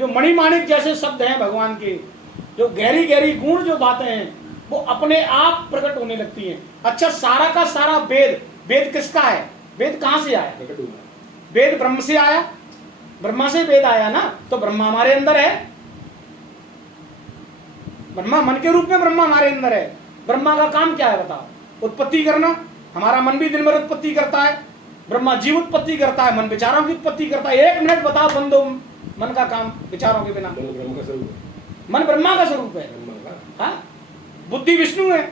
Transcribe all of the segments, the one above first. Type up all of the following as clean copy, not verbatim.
जो मणिमाणिक जैसे शब्द हैं भगवान के, जो गहरी गहरी गुण जो बातें हैं, वो अपने आप प्रकट होने लगती हैं। अच्छा, सारा का सारा वेद, वेद किसका है? वेद कहां से आया? वेद ब्रह्म से आया, ब्रह्मा से वेद आया ना। तो ब्रह्मा हमारे अंदर है, ब्रह्मा मन के रूप में ब्रह्मा हमारे अंदर है। ब्रह्मा का काम क्या है बताओ? उत्पत्ति करना। हमारा मन भी दिन भर उत्पत्ति करता है। ब्रह्मा जीव उत्पत्ति करता है, मन विचारों की उत्पत्ति करता है। 1 मिनट बताओ बंदो, मन का काम विचारों के बिना। मन ब्रह्मा का स्वरूप है। हाँ, बुद्धि विष्णु है।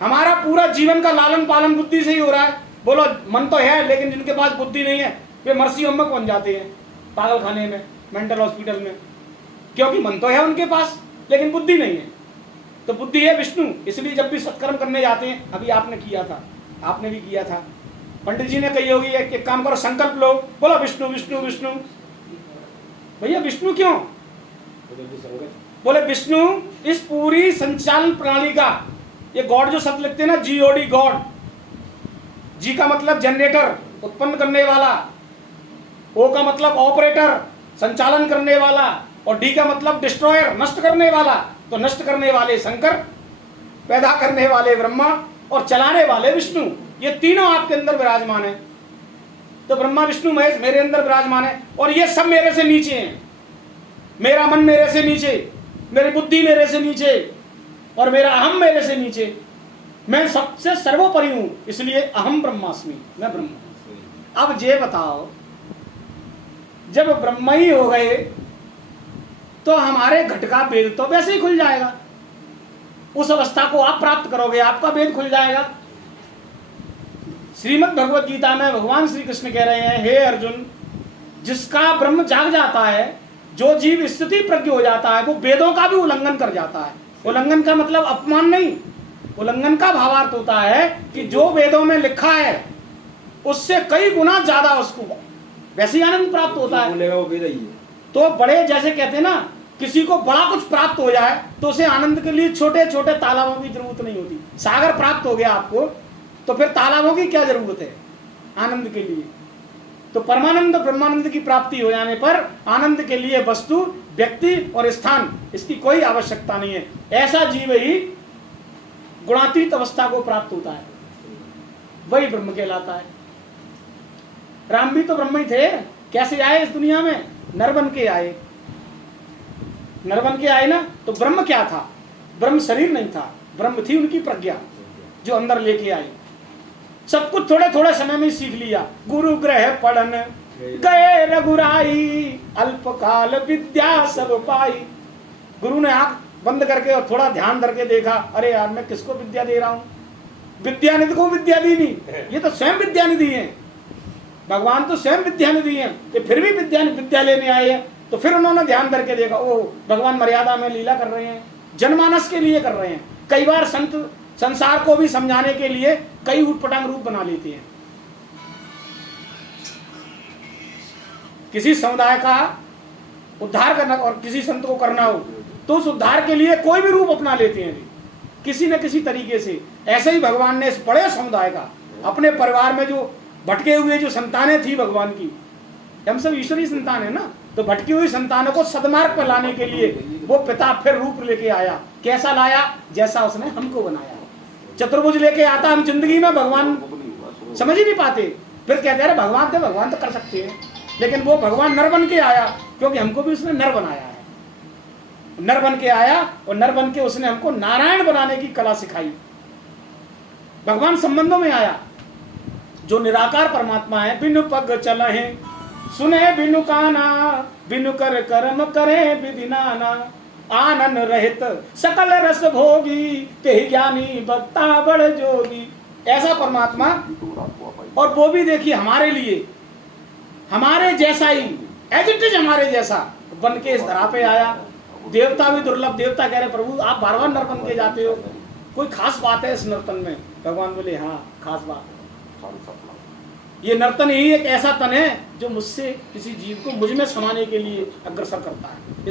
हमारा पूरा जीवन का लालन पालन बुद्धि से ही हो रहा है। बोलो, मन तो है लेकिन जिनके पास बुद्धि नहीं है वे मरसी अम्मक बन जाते हैं पागल खाने में, मेंटल हॉस्पिटल में, क्योंकि मन तो है उनके पास लेकिन बुद्धि नहीं है। तो बुद्धि है विष्णु, इसलिए जब भी सत्कर्म करने जाते हैं, अभी आपने किया था, आपने भी किया था, पंडित जी ने कही होगी एक काम करो, संकल्प लो, बोलो विष्णु विष्णु विष्णु। भैया विष्णु क्यों बोले? विष्णु इस पूरी संचालन प्रणाली का, ये गॉड जो शब्द लिखते हैं ना, GOD, गॉड। जी का मतलब जनरेटर, उत्पन्न करने वाला। ओ का मतलब ऑपरेटर, संचालन करने वाला। और डी का मतलब डिस्ट्रॉयर, नष्ट करने वाला। तो नष्ट करने वाले शंकर, पैदा करने वाले ब्रह्मा और चलाने वाले विष्णु, ये तीनों आपके अंदर विराजमान है। तो ब्रह्मा विष्णु महेश मेरे अंदर विराजमान है और ये सब मेरे से नीचे हैं। मेरा मन मेरे से नीचे, मेरी बुद्धि मेरे से नीचे और मेरा अहम मेरे से नीचे। मैं सबसे सर्वोपरि हूं, इसलिए अहम ब्रह्मास्मि, मैं ब्रह्म हूं। अब ये बताओ, जब ब्रह्म ही हो गए तो हमारे घट का वेद तो वैसे ही खुल जाएगा। उस अवस्था को आप प्राप्त करोगे, आपका वेद खुल जाएगा। श्रीमद् भगवत गीता में भगवान श्री कृष्ण कह रहे हैं, हे अर्जुन, जिसका ब्रह्म जाग जाता है, जो जीव स्थिति प्रज्ञ हो जाता है, वो वेदों का भी उल्लंघन कर जाता है। उल्लंघन का मतलब अपमान नहीं, उल्लंघन का भावार्थ होता है कि जो वेदों में लिखा है उससे कई गुना ज्यादा उसको वैसे आनंद प्राप्त होता है। तो बड़े, जैसे कहते हैं ना, किसी को बड़ा कुछ प्राप्त हो जाए तो उसे आनंद के लिए छोटे छोटे तालाबों की जरूरत नहीं होती। सागर प्राप्त हो गया आपको तो फिर तालाबों की क्या जरूरत है आनंद के लिए? तो परमानंद ब्रह्मानंद की प्राप्ति हो जाने पर आनंद के लिए वस्तु, व्यक्ति और स्थान, इसकी कोई आवश्यकता नहीं है। ऐसा जीव ही गुणातीत अवस्था को प्राप्त होता है, वही ब्रह्म कहलाता है। राम भी तो ब्रह्म ही थे। कैसे आए इस दुनिया में? नर बन के आए। नर बन के आए ना, तो ब्रह्म क्या था? ब्रह्म शरीर नहीं था, ब्रह्म थी उनकी प्रज्ञा जो अंदर लेके आई। सब कुछ थोड़े थोड़े समय में सीख लिया। गुरु ग्रह पढ़न गए रघुराई, अल्पकाल विद्या सब पाई। गुरु ने आंख बंद करके और थोड़ा ध्यान करके देखा, अरे यार मैं किसको विद्या दे रहा हूं? विद्यानिधि को विद्या दी नहीं, ये तो स्वयं विद्यानिधि है। भगवान तो स्वयं विद्यानिधि है, कि फिर भी विद्या लेने आए हैं। तो फिर उन्होंने ध्यान करके देखा, ओ भगवान मर्यादा में लीला कर रहे हैं, जनमानस के लिए कर रहे हैं। कई बार संत संसार को भी समझाने के लिए कई उटपटांग रूप बना लेते हैं। किसी समुदाय का उद्धार करना और किसी संत को करना हो तो उस उद्धार के लिए कोई भी रूप अपना लेते हैं किसी न किसी तरीके से। ऐसे ही भगवान ने इस बड़े समुदाय का, अपने परिवार में जो भटके हुए जो संतानें थी भगवान की, हम सब ईश्वरीय संतान है ना, तो भटकी हुई संतानों को सदमार्ग पर लाने के लिए वो पिता फिर रूप लेके आया। कैसा लाया? जैसा उसने हमको बनाया। चतुर्भुज लेके आता, हम जिंदगी में भगवान समझ ही नहीं पाते। फिर कहते हैं भगवान तो कर सकते हैं, लेकिन वो भगवान नर बन के आया क्योंकि हमको भी उसने नर बनाया है। नर बन के आया और नर बन के उसने हमको नारायण बनाने की कला सिखाई। भगवान संबंधों में आया, जो निराकार परमात्मा है। बिनु पग चलहे सुने बिनु काना, बिनु कर कर्म करे विधि नाना। आनंद रहित सकल रस भोगी, ते ज्ञानी भक्ता बड़ जोगी। ऐसा परमात्मा, और वो भी देखिए हमारे लिए, हमारे जैसा ही, एज इट इज हमारे जैसा बन के इस धरा पे आया। देवता भी दुर्लभ, देवता कह रहे प्रभु आप बार बार नर बन के जाते हो, कोई खास बात है इस नर्तन में? भगवान बोले हाँ खास बात है। ये नर्तन ही एक ऐसा तन है जो मुझसे किसी जीव को मुझ में समाने के लिए अग्रसर करता है।